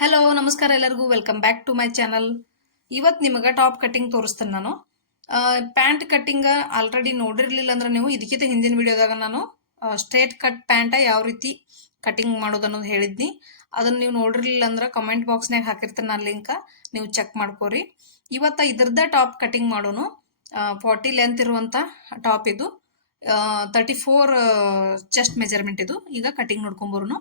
Hello ನಮಸ್ಕಾರ ಎಲ್ಲರಿಗೂ. Welcome back to my channel ಇವತ್ತು ನಿಮಗೆ ಟಾಪ್ ಕಟ್ಟಿಂಗ್ ತೋರಿಸ್ತೇನೆ ನಾನು. ಪ್ಯಾಂಟ್ ಕಟ್ಟಿಂಗ್ ಆಲ್ರೆಡಿ ನೋಡಿರ್ಲಿಲ್ಲ ಅಂದ್ರೆ ನೀವು ಇದಕ್ಕಿಂತ ಹಿಂದಿನ ವಿಡಿಯೋದಾಗ ನಾನು ಸ್ಟ್ರೇಟ್ ಕಟ್ ಪ್ಯಾಂಟ ಯಾವ ರೀತಿ ಕಟಿಂಗ್ ಮಾಡೋದು ಅನ್ನೋದು ಹೇಳಿದ್ನಿ. ಅದನ್ನ ನೀವು ನೋಡಿರ್ಲಿಲ್ಲ ಅಂದ್ರೆ ಕಮೆಂಟ್ ಬಾಕ್ಸ್ನಾಗ ಹಾಕಿರ್ತೇನೆ ನಾನು ಲಿಂಕ್ ನೀವು ಚೆಕ್ ಮಾಡ್ಕೋರಿ. ಇವತ್ತ ಇದ್ರದ್ದ ಟಾಪ್ ಕಟ್ಟಿಂಗ್ ಮಾಡೋನು ಫಾರ್ಟಿ ಲೆಂತ್ ಇರುವಂತ ಟಾಪ್ ಇದು. ತರ್ಟಿ ಫೋರ್ ಚೆಸ್ಟ್ ಮೆಜರ್ಮೆಂಟ್ ಇದು. ಈಗ ಕಟಿಂಗ್ ನೋಡ್ಕೊಂಬರುನು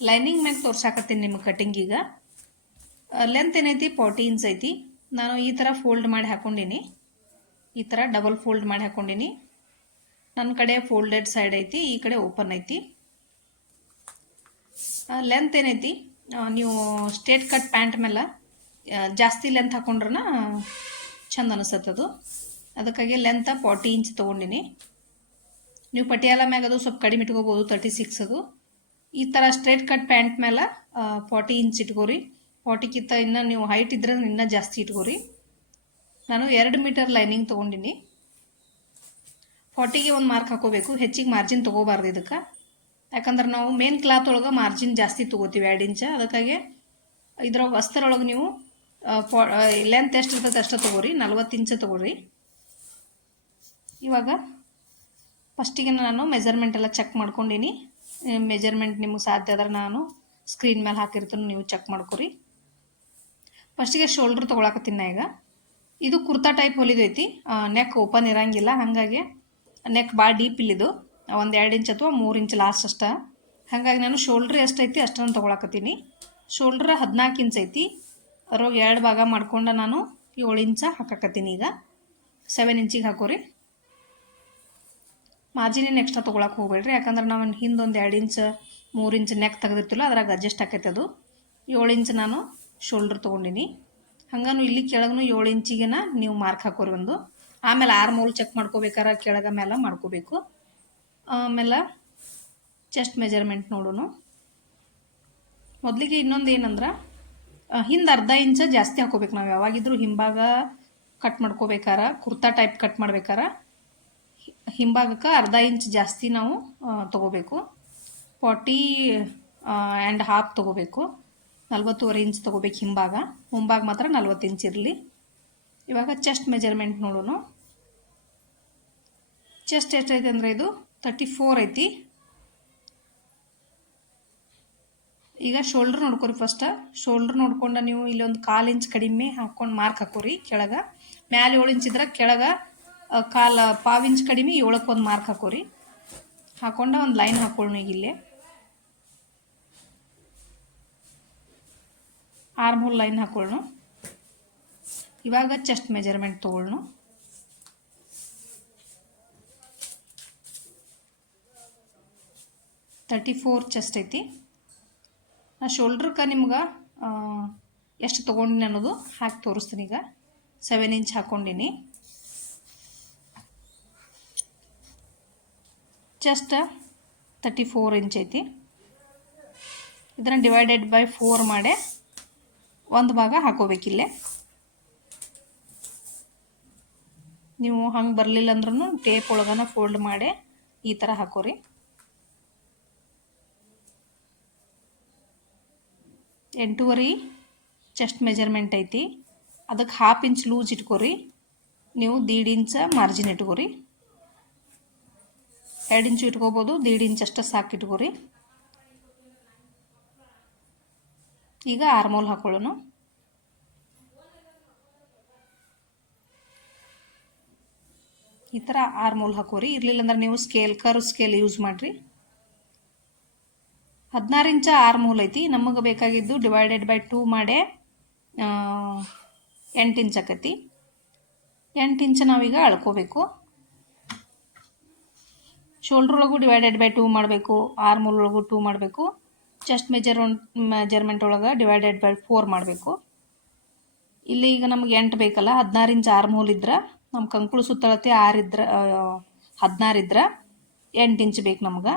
ಲೈನಿಂಗ್ ಮ್ಯಾಗ ತೋರ್ಸಾಕತ್ತೀನಿ ನಿಮಗೆ ಕಟಿಂಗ್ ಈಗ. ಲೆಂತ್ ಏನೈತಿ? ಫಾರ್ಟಿ ಇಂಚ್ ಐತಿ. ನಾನು ಈ ಥರ ಫೋಲ್ಡ್ ಮಾಡಿ ಹಾಕೊಂಡಿನಿ. ಈ ಥರ ಡಬಲ್ ಫೋಲ್ಡ್ ಮಾಡಿ ಹಾಕೊಂಡಿನಿ. ನನ್ನ ಕಡೆ ಫೋಲ್ಡೆಡ್ ಸೈಡ್ ಐತಿ, ಈ ಕಡೆ ಓಪನ್ ಐತಿ. ಲೆಂತ್ ಏನೈತಿ? ನೀವು ಸ್ಟ್ರೇಟ್ ಕಟ್ ಪ್ಯಾಂಟ್ ಮೇಲೆ ಜಾಸ್ತಿ ಲೆಂತ್ ಹಾಕೊಂಡ್ರನ ಚಂದ ಅನಿಸತ್ತದು ಅದಕ್ಕಾಗಿ ಲೆಂತ್ ಫಾರ್ಟಿ ಇಂಚ್ ತೊಗೊಂಡಿನಿ. ನೀವು ಪಟಿಯಾಲ ಮ್ಯಾಗ ಅದು ಸ್ವಲ್ಪ ಕಡಿಮೆ ಇಟ್ಕೋಬೋದು ತರ್ಟಿ ಸಿಕ್ಸ್ ಅದು. ಈ ಥರ ಸ್ಟ್ರೇಟ್ ಕಟ್ ಪ್ಯಾಂಟ್ ಮೇಲೆ ಫಾರ್ಟಿ ಇಂಚ್ ಇಟ್ಕೋರಿ. ಫಾರ್ಟಿಕ್ಕಿಂತ ಇನ್ನೂ ನೀವು ಹೈಟ್ ಇದ್ರೆ ಇನ್ನೂ ಜಾಸ್ತಿ ಇಟ್ಕೋರಿ. ನಾನು ಎರಡು ಮೀಟರ್ ಲೈನಿಂಗ್ ತಗೊಂಡಿನಿ. ಫಾರ್ಟಿಗೆ ಒಂದು ಮಾರ್ಕ್ ಹಾಕೋಬೇಕು. ಹೆಚ್ಚಿಗೆ ಮಾರ್ಜಿನ್ ತೊಗೋಬಾರ್ದು ಇದಕ್ಕೆ. ಯಾಕಂದ್ರೆ ನಾವು ಮೇನ್ ಕ್ಲಾತ್ ಒಳಗೆ ಮಾರ್ಜಿನ್ ಜಾಸ್ತಿ ತೊಗೋತೀವಿ ಎರಡು ಇಂಚ ಅದಕ್ಕಾಗಿ ಇದ್ರೊಳಗೆ ವಸ್ತ್ರೊಳಗೆ ನೀವು ಲೆಂತ್ ಎಷ್ಟು ಇರ್ತದೆ ಅಷ್ಟು ತೊಗೋರಿ. ನಲ್ವತ್ತು ಇಂಚ ತೊಗೊಳ್ರಿ ಇವಾಗ ಫಸ್ಟಿಗೆ ನಾನು ಮೆಜರ್ಮೆಂಟ್ ಎಲ್ಲ ಚೆಕ್ ಮಾಡ್ಕೊಂಡಿನಿ. ಮೆಜರ್ಮೆಂಟ್ ನಿಮಗೆ ಸಾಧ್ಯ ಆದ್ರೆ ನಾನು ಸ್ಕ್ರೀನ್ ಮೇಲೆ ಹಾಕಿರ್ತೀನಿ, ನೀವು ಚೆಕ್ ಮಾಡ್ಕೊರಿ. ಫಸ್ಟಿಗೆ ಶೋಲ್ಡ್ರ್ ತೊಗೊಳಕತ್ತೀನಿ ನಾ ಈಗ. ಇದು ಕುರ್ತಾ ಟೈಪ್ ಹೊಲಿದೈತಿ. ನೆಕ್ ಓಪನ್ ಇರಂಗಿಲ್ಲ, ಹಾಗಾಗಿ ನೆಕ್ ಭಾಳ ಡೀಪ್ ಇಲ್ಲಿದು. ಒಂದು ಎರಡು ಇಂಚ್ ಅಥವಾ ಮೂರು ಇಂಚ್ ಲಾಸ್ಟ್ ಅಷ್ಟ. ಹಾಗಾಗಿ ನಾನು ಶೋಲ್ಡ್ರ್ ಎಷ್ಟೈತಿ ಅಷ್ಟನ್ನು ತೊಗೊಳಕತ್ತೀನಿ. ಶೋಲ್ಡ್ರ್ ಹದಿನಾಲ್ಕು ಇಂಚ್ ಐತಿ. ಅದ್ರೊಳಗೆ ಎರಡು ಭಾಗ ಮಾಡ್ಕೊಂಡು ನಾನು ಏಳು ಇಂಚ ಹಾಕಕತ್ತೀನಿ ಈಗ. ಸೆವೆನ್ ಇಂಚಿಗೆ ಹಾಕೋರಿ. ಮಾರ್ಜಿನ್ ಏನು ಎಕ್ಸ್ಟ್ರಾ ತೊಗೊಳಕ್ಕೆ ಹೋಗ್ಬೇಡ್ರಿ. ಯಾಕಂದ್ರೆ ನಾವು ಹಿಂದೊಂದು ಎರಡು ಇಂಚ್ ಮೂರು ಇಂಚ್ ನೆಕ್ ತೆಗೆದಿರ್ತಿಲ್ಲ ಅದ್ರಾಗ ಅಡ್ಜಸ್ಟ್ ಆಕೈತೆ ಅದು. ಏಳು ಇಂಚ್ ನಾನು ಶೋಲ್ಡ್ರ್ ತೊಗೊಂಡಿನಿ. ಹಂಗಾನು ಇಲ್ಲಿ ಕೆಳಗೂ ಏಳು ಇಂಚಿಗೆನ ನೀವು ಮಾರ್ಕ್ ಹಾಕೋರಿ ಒಂದು. ಆಮೇಲೆ ಆರು ಮೂಲ್ ಚೆಕ್ ಮಾಡ್ಕೋಬೇಕಾರ ಕೆಳಗ ಮೇಲೆ ಮಾಡ್ಕೋಬೇಕು. ಆಮೇಲೆ ಚೆಸ್ಟ್ ಮೆಜರ್ಮೆಂಟ್ ನೋಡೋಣ ಮೊದಲಿಗೆ ಇನ್ನೊಂದು ಏನಂದ್ರೆ ಹಿಂದೆ ಅರ್ಧ ಇಂಚ ಜಾಸ್ತಿ ಹಾಕೋಬೇಕು ನಾವು. ಯಾವಾಗಿದ್ರೂ ಹಿಂಭಾಗ ಕಟ್ ಮಾಡ್ಕೋಬೇಕಾರ, ಕುರ್ತಾ ಟೈಪ್ ಕಟ್ ಮಾಡ್ಬೇಕಾರ ಹಿಂಭಾಗಕ್ಕೆ ಅರ್ಧ ಇಂಚ್ ಜಾಸ್ತಿ ನಾವು ತೊಗೋಬೇಕು. ಫಾರ್ಟಿ ಆ್ಯಂಡ್ ಹಾಫ್ ತೊಗೋಬೇಕು. ನಲ್ವತ್ತೂವರೆ ಇಂಚ್ ತೊಗೋಬೇಕು ಹಿಂಭಾಗ. ಮುಂಭಾಗ ಮಾತ್ರ ನಲ್ವತ್ತು ಇಂಚ್ ಇರಲಿ. ಇವಾಗ ಚೆಸ್ಟ್ ಮೆಜರ್ಮೆಂಟ್ ನೋಡೋಣ ಚೆಸ್ಟ್ ಎಷ್ಟೈತೆ ಅಂದರೆ ಇದು? ತರ್ಟಿ ಫೋರ್ ಐತಿ. ಈಗ ಶೋಲ್ಡ್ರ್ ನೋಡ್ಕೊರಿ ಫಸ್ಟ್ ಶೋಲ್ಡ್ರ್ ನೋಡ್ಕೊಂಡು ನೀವು ಇಲ್ಲೊಂದು ಕಾಲು ಇಂಚ್ ಕಡಿಮೆ ಹಾಕ್ಕೊಂಡು ಮಾರ್ಕ್ ಹಾಕೋರಿ ಕೆಳಗೆ. ಮ್ಯಾಲೆ ಏಳು ಇಂಚ್ ಇದ್ರೆ ಕೆಳಗೆ ಕಾಲು ಪಾವ್ ಇಂಚ್ ಕಡಿಮೆ, ಏಳಕ್ಕೆ ಒಂದು ಮಾರ್ಕ್ ಹಾಕೋರಿ. ಹಾಕೊಂಡ ಒಂದು ಲೈನ್ ಹಾಕೊಳ್ಳೋಣ ಇಲ್ಲೇ. ಆರ್ಮ್ ಹೋಲ್ ಲೈನ್ ಹಾಕೊಳ್ಳೋಣ ಇವಾಗ ಚೆಸ್ಟ್ ಮೆಜರ್ಮೆಂಟ್ ತೊಗೊಳ್ಳೋಣ ತರ್ಟಿ ಫೋರ್ ಚೆಸ್ಟ್ ಐತಿ. ನಾ ಶೋಲ್ಡ್ರಕ್ಕೆ ನಿಮ್ಗೆ ಎಷ್ಟು ತೊಗೊಂಡಿನಿ ಅನ್ನೋದು ಹಾಕಿ ತೋರಿಸ್ತೀನಿ ಈಗ. ಸೆವೆನ್ ಇಂಚ್ ಹಾಕ್ಕೊಂಡಿನಿ ಚೆಸ್ಟ್ ತರ್ಟಿ ಫೋರ್ ಇಂಚ್ ಐತಿ. ಇದನ್ನು ಡಿವೈಡೆಡ್ ಬೈ ಫೋರ್ ಮಾಡಿ ಒಂದು ಭಾಗ ಹಾಕೋಬೇಕಿಲ್ಲೇ ನೀವು ಹಂಗೆ ಬರಲಿಲ್ಲ ಅಂದ್ರೂ ಟೇಪ್ ಒಳಗನ ಫೋಲ್ಡ್ ಮಾಡಿ ಈ ಥರ ಹಾಕೋರಿ. ಎಂಟೂವರೆ ಚೆಸ್ಟ್ ಮೆಜರ್ಮೆಂಟ್ ಐತಿ. ಅದಕ್ಕೆ ಹಾಫ್ ಇಂಚ್ ಲೂಸ್ ಇಟ್ಕೋರಿ. ನೀವು ದೀಡ್ ಇಂಚ ಮಾರ್ಜಿನ್ ಇಟ್ಕೋರಿ. ಎರಡು ಇಂಚು ಇಟ್ಕೋಬೋದು, ದೀಡ್ ಇಂಚ್ ಅಷ್ಟು ಸಾಕಿಟ್ಕೋರಿ ಈಗ ಆರ್ಮೋಲ್ ಹಾಕೊಳ್ಳೋಣ. ಈ ಥರ ಆರ್ಮೋಲ್ ಹಾಕೋರಿ. ಇರಲಿಲ್ಲ ಅಂದ್ರೆ ನೀವು ಸ್ಕೇಲ್ ಕರ್ ಸ್ಕೇಲ್ ಯೂಸ್ ಮಾಡಿರಿ. ಹದಿನಾರು ಇಂಚ ಆರ್ಮೋಲ್ ಐತಿ. ನಮಗೆ ಬೇಕಾಗಿದ್ದು ಡಿವೈಡೆಡ್ ಬೈ ಟೂ ಮಾಡೇ ಎಂಟು ಇಂಚ್ ಆಕತಿ. ಎಂಟು ಇಂಚ್ ನಾವೀಗ ಅಳ್ಕೋಬೇಕು. ಶೋಲ್ಡ್ರ್ ಒಳಗೂ ಡಿವೈಡೆಡ್ ಬೈ ಟೂ ಮಾಡಬೇಕು ಆರ್ಮ್ ಒಳಗೂ ಟೂ ಮಾಡಬೇಕು ಚೆಸ್ಟ್ ಮೆಜರ್ ಮೆಜರ್ಮೆಂಟ್ ಒಳಗೆ ಡಿವೈಡೆಡ್ ಬೈ ಫೋರ್ ಮಾಡಬೇಕು. ಇಲ್ಲಿ ಈಗ ನಮ್ಗೆ ಎಂಟು ಬೇಕಲ್ಲ, ಹದಿನಾರು ಇಂಚ್ ಆರ್ಮೋಲ್ ಇದ್ರೆ ನಮ್ಮ ಕಂಕುಳು ಸುತ್ತಳತೆ ಆರು ಇದ್ರೆ ಹದಿನಾರು ಇದ್ರೆ, ಎಂಟು ಇಂಚ್ ಬೇಕು ನಮ್ಗೆ.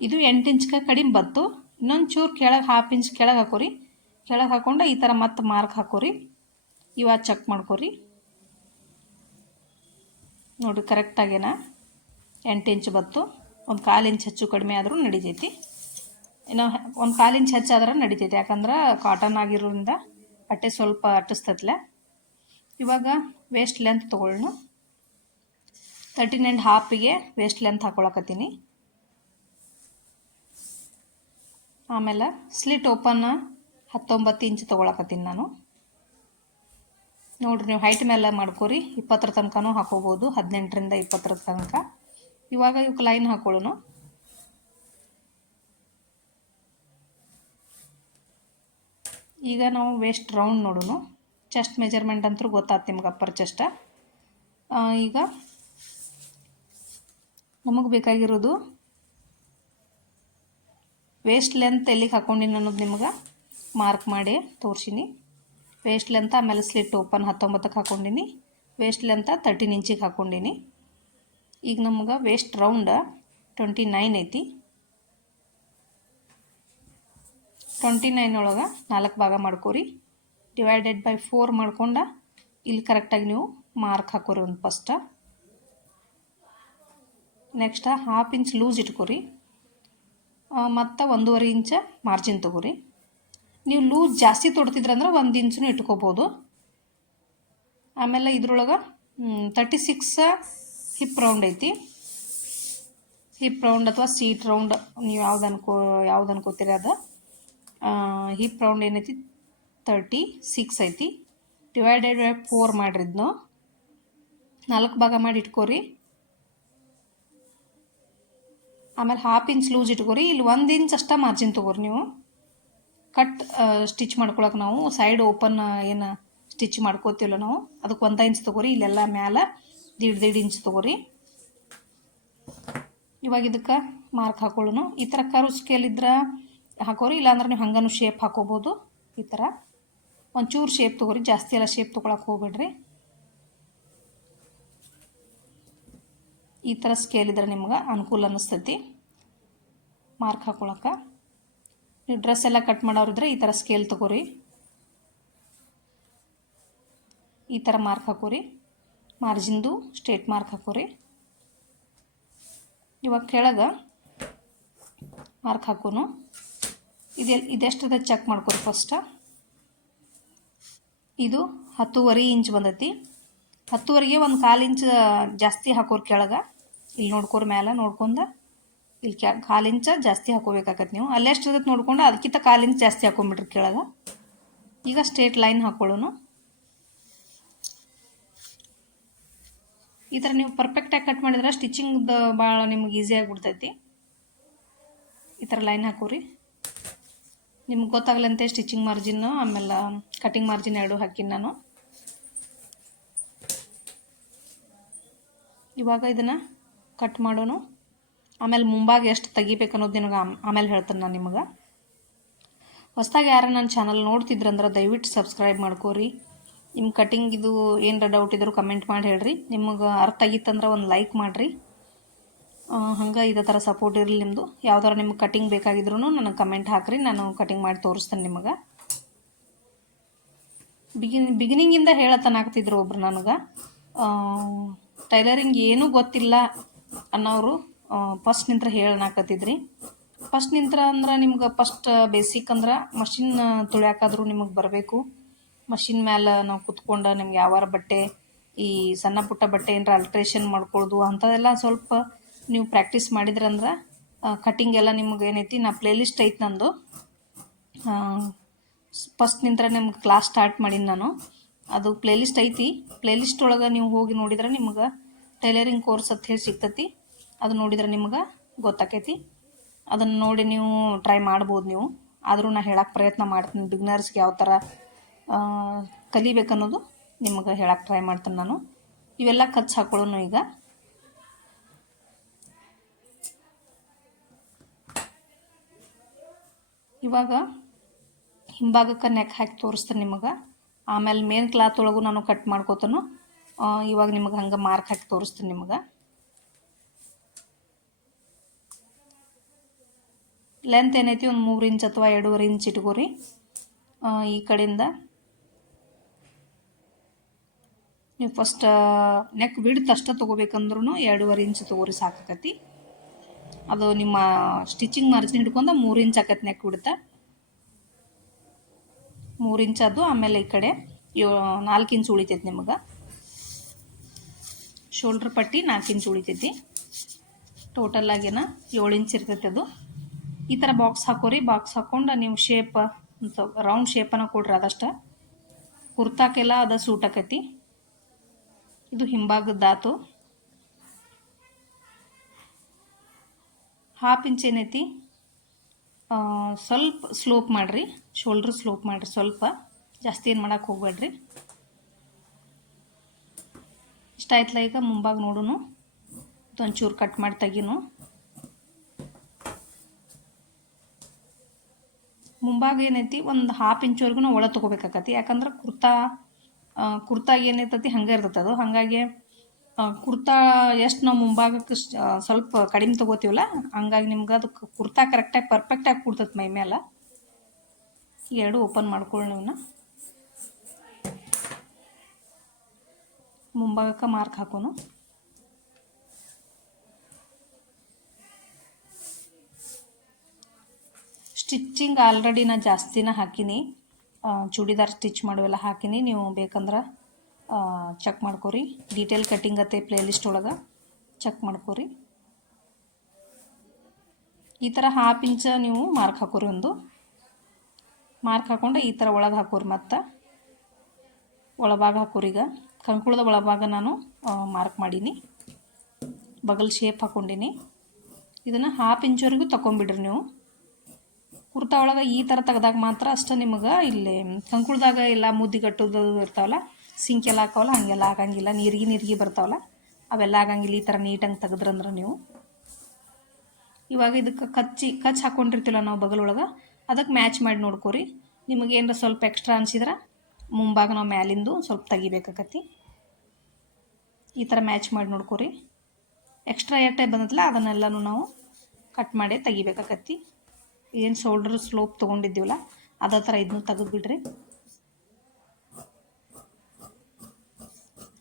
ಇದು ಎಂಟು ಇಂಚ್ಗೆ ಕಡಿಮೆ ಬಂತು. ಇನ್ನೊಂದು ಚೂರು ಕೆಳಗೆ ಹಾಫ್ ಇಂಚ್ ಕೆಳಗೆ ಹಾಕೋರಿ. ಕೆಳಗೆ ಹಾಕೊಂಡು ಈ ಥರ ಮತ್ತೆ ಮಾರ್ಕ್ ಹಾಕೋರಿ. ಇವಾಗ ಚೆಕ್ ಮಾಡ್ಕೋರಿ. ನೋಡಿ ಕರೆಕ್ಟಾಗೇನಾ ಎಂಟು ಇಂಚು ಬತ್ತು, ಒಂದು ಕಾಲು ಇಂಚ್ ಹೆಚ್ಚು ಕಡಿಮೆ ಆದರೂ ನಡಿತೈತಿ. ಇನ್ನು ಒಂದು ಕಾಲು ಇಂಚ್ ಹೆಚ್ಚಾದ್ರೆ ನಡಿತೈತಿ, ಯಾಕಂದ್ರೆ ಕಾಟನ್ ಆಗಿರೋದ್ರಿಂದ ಬಟ್ಟೆ ಸ್ವಲ್ಪ ಅಟ್ಟಿಸ್ತತ್ಲೆ. ಇವಾಗ ವೇಸ್ಟ್ ಲೆಂತ್ ತೊಗೊಳ್ಳೋಣ ತರ್ಟೀನ್ ಆ್ಯಂಡ್ ಹಾಫಿಗೆ ವೇಸ್ಟ್ ಲೆಂತ್ ಹಾಕೊಳಕತ್ತೀನಿ. ಆಮೇಲೆ ಸ್ಲಿಟ್ ಓಪನ್ ಹತ್ತೊಂಬತ್ತು ಇಂಚ್ ತೊಗೊಳಕತ್ತೀನಿ ನಾನು. ನೋಡಿರಿ ನೀವು ಹೈಟ್ ಮೇಲೆ ಮಾಡ್ಕೊರಿ, ಇಪ್ಪತ್ತರ ತನಕನೂ ಹಾಕೋಬೋದು, ಹದಿನೆಂಟರಿಂದ ಇಪ್ಪತ್ತರ ತನಕ. ಇವಾಗ ಇವಕ್ಕೆ ಲೈನ್ ಹಾಕೊಳ್ಳೋಣ ಈಗ ನಾವು ವೇಸ್ಟ್ ರೌಂಡ್ ನೋಡೋಣ ಚೆಸ್ಟ್ ಮೆಜರ್ಮೆಂಟ್ ಅಂತೂ ಗೊತ್ತಾಗ್ತು ನಿಮ್ಗೆ ಅಪ್ಪರ್ ಚೆಸ್ಟ ಈಗ ನಮಗೆ ಬೇಕಾಗಿರೋದು ವೇಸ್ಟ್ ಲೆಂತ್ ಎಲ್ಲಿಗೆ ಹಾಕೊಂಡಿನಿ ಅನ್ನೋದು ನಿಮ್ಗೆ ಮಾರ್ಕ್ ಮಾಡಿ ತೋರಿಸಿನಿ. ವೇಸ್ಟ್ ಲೆಂತ್ ಆಮೇಲೆ ಸ್ಲಿಟ್ ಓಪನ್ ಹತ್ತೊಂಬತ್ತಕ್ಕೆ ಹಾಕೊಂಡಿನಿ. ವೇಸ್ಟ್ ಲೆಂತ ತರ್ಟೀನ್ ಇಂಚಿಗೆ ಹಾಕೊಂಡಿನಿ. ಈಗ ನಮ್ಗೆ ವೇಸ್ಟ್ ರೌಂಡ್ ಟ್ವೆಂಟಿ ನೈನ್ ಐತಿ. ಟ್ವೆಂಟಿ ನೈನ್ ಒಳಗೆ ನಾಲ್ಕು ಭಾಗ ಮಾಡ್ಕೋರಿ. ಡಿವೈಡೆಡ್ ಬೈ ಫೋರ್ ಮಾಡ್ಕೊಂಡು ಇಲ್ಲಿ ಕರೆಕ್ಟಾಗಿ ನೀವು ಮಾರ್ಕ್ ಹಾಕೋರಿ ಒಂದು first next half inch loose ಇಟ್ಕೋರಿ. ಮತ್ತು ಒಂದೂವರೆ ಇಂಚ ಮಾರ್ಜಿನ್ ತೊಗೋರಿ. ನೀವು ಲೂಸ್ ಜಾಸ್ತಿ ತೊಡ್ತಿದ್ರಂದ್ರೆ ಒಂದು ಇಂಚು ಇಟ್ಕೋಬೋದು. ಆಮೇಲೆ ಇದ್ರೊಳಗೆ ತರ್ಟಿ ಸಿಕ್ಸ್ ಹಿಪ್ ರೌಂಡ್ ಐತಿ. ಹಿಪ್ ರೌಂಡ್ ಅಥವಾ ಸೀಟ್ ರೌಂಡ್ ನೀವು ಯಾವ್ದು ಅನ್ಕೋ, ಯಾವ್ದು ಅನ್ಕೋತೀರಿ ಅದು. ಹಿಪ್ ರೌಂಡ್ ಏನೈತಿ? ತರ್ಟಿ ಸಿಕ್ಸ್ ಐತಿ. ಡಿವೈಡೆಡ್ ಬೈ ಫೋರ್ ಮಾಡಿರಿದ್ನು ನಾಲ್ಕು ಭಾಗ ಮಾಡಿ ಇಟ್ಕೋರಿ. ಆಮೇಲೆ ಹಾಫ್ ಇಂಚ್ ಲೂಸ್ ಇಟ್ಕೋರಿ. ಇಲ್ಲಿ ಒಂದು ಇಂಚ್ ಅಷ್ಟೇ ಮಾರ್ಜಿನ್ ತೊಗೋರಿ ನೀವು. ಕಟ್ ಸ್ಟಿಚ್ ಮಾಡ್ಕೊಳಕ್ಕೆ ನಾವು. ಸೈಡ್ ಓಪನ್ ಏನು ಸ್ಟಿಚ್ ಮಾಡ್ಕೋತೀವಲ್ಲ ನಾವು. ಅದಕ್ಕೆ ಒಂದು ಇಂಚ್ ತೊಗೋರಿ. ಇಲ್ಲೆಲ್ಲ ಮ್ಯಾಲೆ ದೀಡ್ ದೀಡ್ ಇಂಚ್ ತೊಗೋರಿ. ಇವಾಗ ಇದಕ್ಕೆ ಮಾರ್ಕ್ ಹಾಕೊಳ್ಳೋಣ. ಈ ಥರ ಕರು ಸ್ಕೇಲ್ ಇದ್ರೆ ಹಾಕೋರಿ, ಇಲ್ಲಾಂದ್ರೆ ನೀವು ಹಂಗನೂ ಶೇಪ್ ಹಾಕೋಬೋದು. ಈ ಥರ ಒಂಚೂರು ಶೇಪ್ ತೊಗೋರಿ, ಜಾಸ್ತಿ ಎಲ್ಲ ಶೇಪ್ ತೊಗೊಳಕ್ಕೆ ಹೋಗ್ಬೇಡ್ರಿ. ಈ ಥರ ಸ್ಕೇಲ್ ಇದ್ರೆ ನಿಮ್ಗೆ ಅನುಕೂಲ ಅನ್ನಿಸ್ತೈತಿ ಮಾರ್ಕ್ ಹಾಕೊಳಕ್ಕೆ ನೀವು ಡ್ರೆಸ್ ಎಲ್ಲ ಕಟ್ ಮಾಡೋರಿದ್ರೆ ಈ ಥರ ಸ್ಕೇಲ್ ತೊಗೋರಿ. ಈ ಥರ ಮಾರ್ಕ್ ಹಾಕೋರಿ. ಮಾರ್ಜಿನ್ದು ಸ್ಟ್ರೇಟ್ ಮಾರ್ಕ್ ಹಾಕೋರಿ. ಇವಾಗ ಕೆಳಗೆ ಮಾರ್ಕ್ ಹಾಕೋನು. ಇದೆಲ್ಲ ಇದೆಷ್ಟದ ಚೆಕ್ ಮಾಡ್ಕೊರಿ ಫಸ್ಟ ಇದು ಹತ್ತುವರೆ ಇಂಚ್ ಬಂದೈತಿ. ಹತ್ತುವರೆಗೆ ಒಂದು ಕಾಲು ಇಂಚ್ ಜಾಸ್ತಿ ಹಾಕೋರಿ ಕೆಳಗೆ. ಇಲ್ಲಿ ನೋಡ್ಕೋರಿ ಮ್ಯಾಲೆ ನೋಡ್ಕೊಂಡು ಇಲ್ಲಿ ಕ್ಯಾ, ಕಾಲು ಇಂಚ ಜಾಸ್ತಿ ಹಾಕೋಬೇಕಾಗತ್ತೆ ನೀವು. ಅಲ್ಲೆಷ್ಟು ಇರ್ತೈತೆ ನೋಡ್ಕೊಂಡು ಅದಕ್ಕಿಂತ ಕಾಲು ಇಂಚ್ ಜಾಸ್ತಿ ಹಾಕೊಂಬಿಟ್ರಿ ಕೆಳಗೆ. ಈಗ ಸ್ಟ್ರೇಟ್ ಲೈನ್ ಹಾಕೊಳ್ಳೋನು. ಈ ಥರ ನೀವು ಪರ್ಫೆಕ್ಟಾಗಿ ಕಟ್ ಮಾಡಿದ್ರೆ ಸ್ಟಿಚಿಂಗ್ದು ಭಾಳ ನಿಮ್ಗೆ ಈಸಿ ಆಗಿಬಿಡ್ತೈತಿ. ಈ ಥರ ಲೈನ್ ಹಾಕೋರಿ. ನಿಮ್ಗೆ ಗೊತ್ತಾಗಲಂತೆ ಸ್ಟಿಚಿಂಗ್ ಮಾರ್ಜಿನ್ನು ಆಮೇಲೆ ಕಟಿಂಗ್ ಮಾರ್ಜಿನ್ ಎರಡು ಹಾಕಿನಿ ನಾನು. ಇವಾಗ ಇದನ್ನು ಕಟ್ ಮಾಡೋನು. ಆಮೇಲೆ ಮುಂಭಾಗ ಎಷ್ಟು ತೆಗಿಬೇಕು ಅನ್ನೋದು ನಿಮಗೆ ಆಮೇಲೆ ಹೇಳ್ತೇನೆ ನಾನು ನಿಮಗೆ. ಹೊಸದಾಗಿ ಯಾರು ನನ್ನ ಚಾನಲ್ ನೋಡ್ತಿದ್ರಂದ್ರೆ ದಯವಿಟ್ಟು ಸಬ್ಸ್ಕ್ರೈಬ್ ಮಾಡ್ಕೋರಿ. ನಿಮ್ಮ ಕಟಿಂಗ್ ಇದು ಏನರ ಡೌಟ್ ಇದ್ದರೂ ಕಮೆಂಟ್ ಮಾಡಿ ಹೇಳ್ರಿ. ನಿಮಗೆ ಅರ್ಥ ಆಗಿತ್ತಂದ್ರೆ ಒಂದು ಲೈಕ್ ಮಾಡಿರಿ. ಹಂಗೆ ಇದೇ ಥರ ಸಪೋರ್ಟ್ ಇರಲಿ ನಿಮ್ಮದು ಯಾವ್ದಾರ ನಿಮ್ಗೆ ಕಟಿಂಗ್ ಬೇಕಾಗಿದ್ರು ನನಗೆ ಕಮೆಂಟ್ ಹಾಕಿರಿ. ನಾನು ಕಟಿಂಗ್ ಮಾಡಿ ತೋರಿಸ್ತೇನೆ ನಿಮಗೆ. ಬಿಗಿನ್ ಬಿಗಿನಿಂಗಿಂದ ಹೇಳತನಾಗ್ತಿದ್ರು ಒಬ್ರು ನನಗೆ. ಟೈಲರಿಂಗ್ ಏನೂ ಗೊತ್ತಿಲ್ಲ ಅನ್ನೋರು ಫಸ್ಟ್ ನಿಂತ್ರ ಹೇಳನಾಕತ್ತಿದ್ರಿ ಫಸ್ಟ್ ನಿಂತ್ರ ಅಂದ್ರೆ ನಿಮ್ಗೆ ಫಸ್ಟ್ ಬೇಸಿಕ್ ಅಂದ್ರೆ ಮಷಿನ್ ತುಳಿಯಾಕಾದ್ರೂ ನಿಮಗೆ ಬರಬೇಕು. ಮಷಿನ್ ಮ್ಯಾಲ ನಾವು ಕುತ್ಕೊಂಡು ನಿಮ್ಗೆ ಯಾವಾರ ಬಟ್ಟೆ, ಈ ಸಣ್ಣ ಪುಟ್ಟ ಬಟ್ಟೆ ಏನರ ಅಲ್ಟ್ರೇಷನ್ ಮಾಡ್ಕೊಳ್ಳೋದು ಅಂಥದ್ದೆಲ್ಲ ಸ್ವಲ್ಪ ನೀವು ಪ್ರಾಕ್ಟೀಸ್ ಮಾಡಿದ್ರಂದ್ರೆ ಕಟಿಂಗ್ ಎಲ್ಲ ನಿಮ್ಗೆ ಏನೈತಿ, ನಾ ಪ್ಲೇಲಿಸ್ಟ್ ಐತಿ ನಂದು. ಫಸ್ಟ್ ನಿಂತ್ರ ನಿಮ್ಗೆ ಕ್ಲಾಸ್ ಸ್ಟಾರ್ಟ್ ಮಾಡೀನಿ ನಾನು. ಅದು ಪ್ಲೇಲಿಸ್ಟ್ ಐತಿ. ಪ್ಲೇಲಿಸ್ಟ್ ಒಳಗೆ ನೀವು ಹೋಗಿ ನೋಡಿದ್ರೆ ನಿಮ್ಗೆ ಟೈಲರಿಂಗ್ ಕೋರ್ಸ್ ಅಂತ ಹೇಳಿ ಸಿಗ್ತತಿ. ಅದು ನೋಡಿದ್ರೆ ನಿಮ್ಗೆ ಗೊತ್ತಾಕೈತಿ. ಅದನ್ನು ನೋಡಿ ನೀವು ಟ್ರೈ ಮಾಡ್ಬೋದು ನೀವು. ಆದರೂ ನಾ ಹೇಳಕ್ಕೆ ಪ್ರಯತ್ನ ಮಾಡ್ತೀನಿ. ಬಿಗ್ನರ್ಸ್ಗೆ ಯಾವ ಥರ ಕಲಿಬೇಕನ್ನೋದು ನಿಮ್ಗೆ ಹೇಳಕ್ಕೆ ಟ್ರೈ ಮಾಡ್ತೇನೆ ನಾನು. ಇವೆಲ್ಲ ಕಚ್ ಹಾಕೊಳ್ಳೋನು ಈಗ. ಇವಾಗ ಹಿಂಭಾಗಕ್ಕೆ ನೆಕ್ ಹಾಕಿ ತೋರಿಸ್ತೀನಿ ನಿಮಗೆ. ಆಮೇಲೆ ಮೇನ್ ಕ್ಲಾತ್ ಒಳಗೂ ನಾನು ಕಟ್ ಮಾಡ್ಕೋತಾನು. ಇವಾಗ ನಿಮಗೆ ಹಂಗೆ ಮಾರ್ಕ್ ಹಾಕಿ ತೋರಿಸ್ತೀನಿ ನಿಮಗೆ. ಲೆಂತ್ ಏನೈತಿ? ಒಂದು ಮೂರು ಇಂಚ್ ಅಥವಾ ಎರಡೂವರೆ ಇಂಚ್ ಇಟ್ಕೋರಿ. ಈ ಕಡೆಯಿಂದ ನೀವು ಫಸ್ಟ್ ನೆಕ್ ಬಿಡ್ತು ಅಷ್ಟೇ ತೊಗೋಬೇಕಂದ್ರೂ ಎರಡೂವರೆ ಇಂಚ್ ತೊಗೋರಿ ಸಾಕತಿ ಅದು ನಿಮ್ಮ ಸ್ಟಿಚಿಂಗ್ ಮಾರ್ಜಿನ್ ಹಿಡ್ಕೊಂಡು ಮೂರು ಇಂಚ್ ಆಕತಿ ನೆಕ್ ಬಿಡುತ್ತೆ ಮೂರು ಇಂಚ್ ಅದು ಆಮೇಲೆ ಈ ಕಡೆ ನಾಲ್ಕು ಇಂಚ್ ಉಳಿತೈತಿ ನಿಮಗೆ. ಶೋಲ್ಡ್ರ್ ಪಟ್ಟಿ ನಾಲ್ಕು ಇಂಚ್ ಉಳಿತೈತಿ. ಟೋಟಲ್ ಆಗಿನ ಏಳು ಇಂಚ್ ಇರ್ತೈತಿ ಅದು. ಈ ಥರ ಬಾಕ್ಸ್ ಹಾಕೋರಿ ಬಾಕ್ಸ್ ಹಾಕೊಂಡು ನೀವು ಶೇಪ್ ರೌಂಡ್ ಶೇಪನ್ನು ಕೊಡ್ರಿ ಅದಷ್ಟು. ಕುರ್ತಾಕೆಲ್ಲ ಅದ ಸೂಟ್ ಆಕೈತಿ. ಇದು ಹಿಂಭಾಗದ್ದಾತು ಹಾಫ್ ಇಂಚ್ ಏನೈತಿ? ಸ್ವಲ್ಪ ಸ್ಲೋಪ್ ಮಾಡಿರಿ. ಶೋಲ್ಡ್ರ್ ಸ್ಲೋಪ್ ಮಾಡಿರಿ ಸ್ವಲ್ಪ. ಜಾಸ್ತಿ ಏನು ಮಾಡಕ್ಕೆ ಹೋಗ್ಬೇಡ್ರಿ. ಇಷ್ಟ ಆಯ್ತಲ್ಲ ಈಗ? ಮುಂಭಾಗ ನೋಡುನು. ಒಂಚೂರು ಕಟ್ ಮಾಡಿ ತೆಗಿನು. ಮುಂಭಾಗ ಏನೈತಿ? ಒಂದು ಹಾಫ್ ಇಂಚ್ವರೆಗೂ ಒಳ ತೊಗೋಬೇಕಾಗತ್ತೆ ಯಾಕಂದ್ರೆ ಕುರ್ತಾ ಕುರ್ತಾಗ ಏನೈತತಿ ಹಂಗೆ ಇರ್ತೈತೆ ಅದು. ಹಾಗಾಗಿ ಕುರ್ತಾ ಎಷ್ಟು ನಾವು ಮುಂಭಾಗಕ್ಕೆ ಸ್ವಲ್ಪ ಕಡಿಮೆ ತೊಗೋತೀವಲ್ಲ, ಹಂಗಾಗಿ ನಿಮ್ಗೆ ಅದು ಕುರ್ತಾ ಕರೆಕ್ಟಾಗಿ ಪರ್ಫೆಕ್ಟಾಗಿ ಕೂಡ್ತೈತೆ ಮೈ ಮೇಲೆ ಎರಡು ಓಪನ್ ಮಾಡ್ಕೊಳ್ಳಿ ನೀವನ್ನ ಮುಂಭಾಗಕ್ಕೆ ಮಾರ್ಕ್ ಹಾಕೋನು. ಸ್ಟಿಚ್ಚಿಂಗ್ ಆಲ್ರೆಡಿ ನಾನು ಜಾಸ್ತಿನ ಹಾಕಿನಿ. ಚೂಡಿದಾರ್ ಸ್ಟಿಚ್ ಮಾಡುವೆಲ್ಲ ಹಾಕಿನಿ. ನೀವು ಬೇಕಂದ್ರೆ ಚೆಕ್ ಮಾಡ್ಕೊರಿ. ಡೀಟೇಲ್ ಕಟ್ಟಿಂಗ್ ಅತ್ತೆ ಪ್ಲೇಲಿಸ್ಟ್ ಒಳಗೆ ಚೆಕ್ ಮಾಡ್ಕೊರಿ. ಈ ಥರ ಹಾಫ್ ಇಂಚ ನೀವು ಮಾರ್ಕ್ ಹಾಕೋರಿ ಒಂದು. ಮಾರ್ಕ್ ಹಾಕೊಂಡು ಈ ಥರ ಒಳಗೆ ಹಾಕೋರಿ ಮತ್ತು. ಒಳಭಾಗ ಹಾಕೋರಿ ಈಗ. ಕಂಕುಳದ ಒಳಭಾಗ ನಾನು ಮಾರ್ಕ್ ಮಾಡೀನಿ. ಬಗಲ್ ಶೇಪ್ ಹಾಕೊಂಡಿನಿ. ಇದನ್ನು ಹಾಫ್ ಇಂಚ್ವರೆಗೂ ತಗೊಂಬಿಡ್ರಿ ನೀವು. ಕುರ್ತಾ ಒಳಗೆ ಈ ಥರ ತೆಗೆದಾಗ ಮಾತ್ರ ಅಷ್ಟೇ ನಿಮಗೆ ಇಲ್ಲಿ ಕಂಕುಳ್ದಾಗ ಎಲ್ಲ ಮುದ್ದಿ ಕಟ್ಟೋದು ಇರ್ತಾವಲ್ಲ ಸಿಂಕೆಲ್ಲ ಹಾಕವಲ್ಲ, ಹಾಗೆಲ್ಲ ಆಗಂಗಿಲ್ಲ, ನೀರಿಗೆ ನೀರಿಗೆ ಬರ್ತಾವಲ್ಲ, ಅವೆಲ್ಲ ಆಗಂಗಿಲ್ಲ, ಈ ಥರ ನೀಟಂಗೆ ತೆಗೆದ್ರಂದ್ರೆ ನೀವು. ಇವಾಗ ಇದಕ್ಕೆ ಕಚ್ಚಿ ಕಚ್ಚಿ ಹಾಕ್ಕೊಂಡಿರ್ತೀವಲ್ಲ ನಾವು ಬಗಲೊಳಗೆ ಅದಕ್ಕೆ ಮ್ಯಾಚ್ ಮಾಡಿ ನೋಡ್ಕೋರಿ. ನಿಮಗೆ ಏನಾರ ಸ್ವಲ್ಪ ಎಕ್ಸ್ಟ್ರಾ ಅನ್ಸಿದ್ರೆ ಮುಂಭಾಗ ನಾವು ಮ್ಯಾಲಿಂದು ಸ್ವಲ್ಪ ತೆಗಿಬೇಕಾಕತಿ. ಈ ಥರ ಮ್ಯಾಚ್ ಮಾಡಿ ನೋಡ್ಕೋರಿ. ಎಕ್ಸ್ಟ್ರಾ ಏಟೆ ಬಂದತ್ತಲ್ಲ ಅದನ್ನೆಲ್ಲನೂ ನಾವು ಕಟ್ ಮಾಡಿ ತೆಗಿಬೇಕಾಕತಿ. ಏನು ಶೋಲ್ಡ್ರ್ ಸ್ಲೋಪ್ ತೊಗೊಂಡಿದ್ದೀವಲ್ಲ, ಅದೇ ಥರ ಇದನ್ನು ತೆಗೆದುಬಿಡ್ರಿ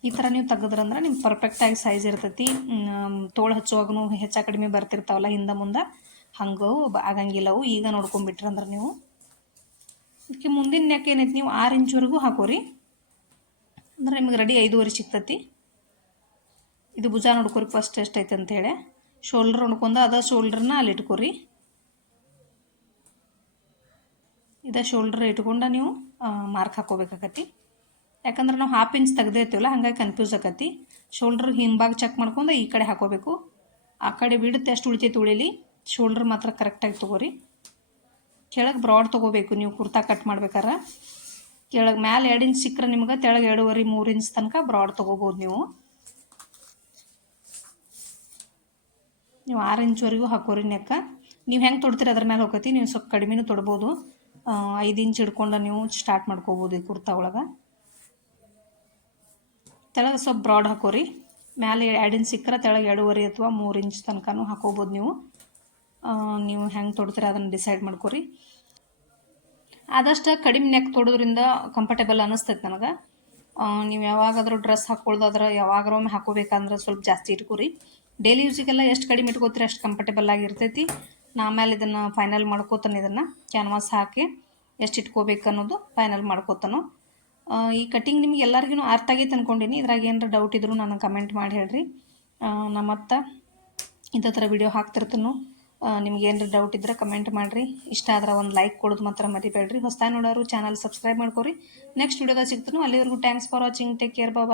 ಈ ಥರ ನೀವು ತೆಗೆದ್ರಂದ್ರೆ ನಿಮ್ಗೆ ಪರ್ಫೆಕ್ಟಾಗಿ ಸೈಜ್ ಇರ್ತೈತಿ. ತೋಳು ಹಚ್ಚುವಾಗೂ ಹೆಚ್ಚು ಕಡಿಮೆ ಬರ್ತಿರ್ತಾವಲ್ಲ ಹಿಂದೆ ಮುಂದೆ, ಹಂಗೆ ಆಗಂಗಿಲ್ಲ ಅವು. ಈಗ ನೋಡ್ಕೊಂಬಿಟ್ರಂದ್ರೆ ನೀವು ಇದಕ್ಕೆ ಮುಂದಿನ ನೆಕ್ ಏನೈತಿ ನೀವು ಆರು ಇಂಚ್ವರೆಗೂ ಹಾಕೋರಿ. ಅಂದ್ರೆ ನಿಮ್ಗೆ ರೆಡಿ ಐದೂವರೆ ಸಿಗ್ತೈತಿ. ಇದು ಭುಜ ನೋಡ್ಕೊರಿ ಫಸ್ಟ್ ಎಷ್ಟೈತೆ ಅಂತೇಳಿ ಶೋಲ್ಡ್ರ್ ನೋಡ್ಕೊಂಡು ಅದ ಶೋಲ್ಡ್ರನ್ನ ಅಲ್ಲಿ ಇಟ್ಕೊರಿ. ಇದ ಶೋಲ್ಡರ್ ಇಟ್ಕೊಂಡು ನೀವು ಮಾರ್ಕ್ ಹಾಕೋಬೇಕಾಕತಿ ಯಾಕಂದ್ರೆ ನಾವು ಹಾಫ್ ಇಂಚ್ ತೆಗ್ದಿರ್ತೀವಲ್ಲ ಹಂಗಾಗಿ ಕನ್ಫ್ಯೂಸ್ ಆಕತಿ. ಶೋಲ್ಡರ್ ಹಿಂಭಾಗ ಚೆಕ್ ಮಾಡ್ಕೊಂಡು ಈ ಕಡೆ ಹಾಕೋಬೇಕು. ಆ ಕಡೆ ಬಿಡುತ್ತೆ ಅಷ್ಟು ಉಳಿತೈತಿ ಉಳಿಲಿ ಶೋಲ್ಡರ್ ಮಾತ್ರ ಕರೆಕ್ಟಾಗಿ ತೊಗೋರಿ. ಕೆಳಗೆ ಬ್ರಾಡ್ ತೊಗೋಬೇಕು ನೀವು, ಕುರ್ತಾ ಕಟ್ ಮಾಡ್ಬೇಕಾರೆ ಕೆಳಗೆ ಮ್ಯಾಲೆ ಎರಡು ಇಂಚ್ ಸಿಕ್ಕರೆ ನಿಮ್ಗೆ, ತೆಳಗೆ ಎರಡೂವರೆ, ಮೂರು ಇಂಚ್ ತನಕ ಬ್ರಾಡ್ ತೊಗೋಬೋದು ನೀವು. ನೀವು ಆರು ಇಂಚ್ವರೆಗೂ ಹಾಕೋರಿ ನೆಕ್ಕ. ನೀವು ಹೆಂಗೆ ತೊಡ್ತೀರಿ ಅದ್ರ ಮೇಲೆ ಹೋಗತಿ, ನೀವು ಸ್ವಲ್ಪ ಕಡಿಮೆನೂ ತೊಡ್ಬೋದು. ಐದು ಇಂಚ್ ಹಿಡ್ಕೊಂಡು ನೀವು ಸ್ಟಾರ್ಟ್ ಮಾಡ್ಕೋಬೋದು ಈ ಕುರ್ತಾ ಒಳಗೆ. ತೆಳಗೆ ಸ್ವಲ್ಪ ಬ್ರಾಡ್ ಹಾಕೋರಿ. ಮ್ಯಾಲೆ ಎರಡು ಇಂಚ್ ಸಿಕ್ಕರೆ ತೆಳಗೆ ಎರಡೂವರೆ ಅಥವಾ ಮೂರು ಇಂಚ್ ತನಕನೂ ಹಾಕೋಬೋದು ನೀವು. ನೀವು ಹೆಂಗೆ ತೊಡ್ತೀರ ಅದನ್ನು ಡಿಸೈಡ್ ಮಾಡ್ಕೊರಿ. ಆದಷ್ಟು ಕಡಿಮೆ ನೆಕ್ ತೊಡೋದ್ರಿಂದ ಕಂಫರ್ಟೇಬಲ್ ಅನ್ನಿಸ್ತೈತೆ ನನಗೆ. ನೀವು ಯಾವಾಗಾದರೂ ಡ್ರೆಸ್ ಹಾಕ್ಕೊಳ್ದಾದ್ರೆ ಯಾವಾಗರೊಮ್ಮೆ ಹಾಕೋಬೇಕಂದ್ರೆ ಸ್ವಲ್ಪ ಜಾಸ್ತಿ ಇಟ್ಕೋರಿ. ಡೈಲಿ ಯೂಸಿಗೆಲ್ಲ ಎಷ್ಟು ಕಡಿಮೆ ಇಟ್ಕೋತೀರಿ ಅಷ್ಟು ಕಂಫರ್ಟೇಬಲ್ ಆಗಿರ್ತೈತಿ. ಆಮೇಲೆ ಇದನ್ನು ಫೈನಲ್ ಮಾಡ್ಕೋತಾನೆ ಇದನ್ನು. ಕ್ಯಾನ್ವಾಸ್ ಹಾಕಿ ಎಷ್ಟು ಇಟ್ಕೋಬೇಕು ಅನ್ನೋದು ಫೈನಲ್ ಮಾಡ್ಕೋತಾನು. ಈ ಕಟ್ಟಿಂಗ್ ನಿಮ್ಗೆ ಎಲ್ಲರಿಗೂ ಅರ್ಥ ಆಗೈತೆ ಅಂದ್ಕೊಂಡಿನಿ ಇದ್ರಾಗ ಏನಾರ ಡೌಟ್ ಇದ್ದರೂ ನನಗೆ ಕಮೆಂಟ್ ಮಾಡಿ ಹೇಳ್ರಿ. ನಮ್ಮತ್ತ ಇಂಥ ಥರ ವಿಡಿಯೋ ಹಾಕ್ತಿರ್ತೀನು ನಿಮ್ಗೆ ಏನಾರ ಡೌಟ್ ಇದ್ದರೆ ಕಮೆಂಟ್ ಮಾಡಿರಿ. ಇಷ್ಟ ಆದ್ರೆ ಒಂದು ಲೈಕ್ ಕೊಡೋದು ಮಾತ್ರ ಮರಿಬೇಡ್ರಿ. ಹೊಸ್ದಾಗಿ ನೋಡೋರು ಚಾನಲ್ ಸಬ್ಸ್ಕ್ರೈಬ್ ಮಾಡ್ಕೊರಿ. ನೆಕ್ಸ್ಟ್ ವಿಡಿಯೋದಾಗ ಸಿಗ್ತಾನು. ಅಲ್ಲಿವರೆಗೂ thanks for watching take care Baba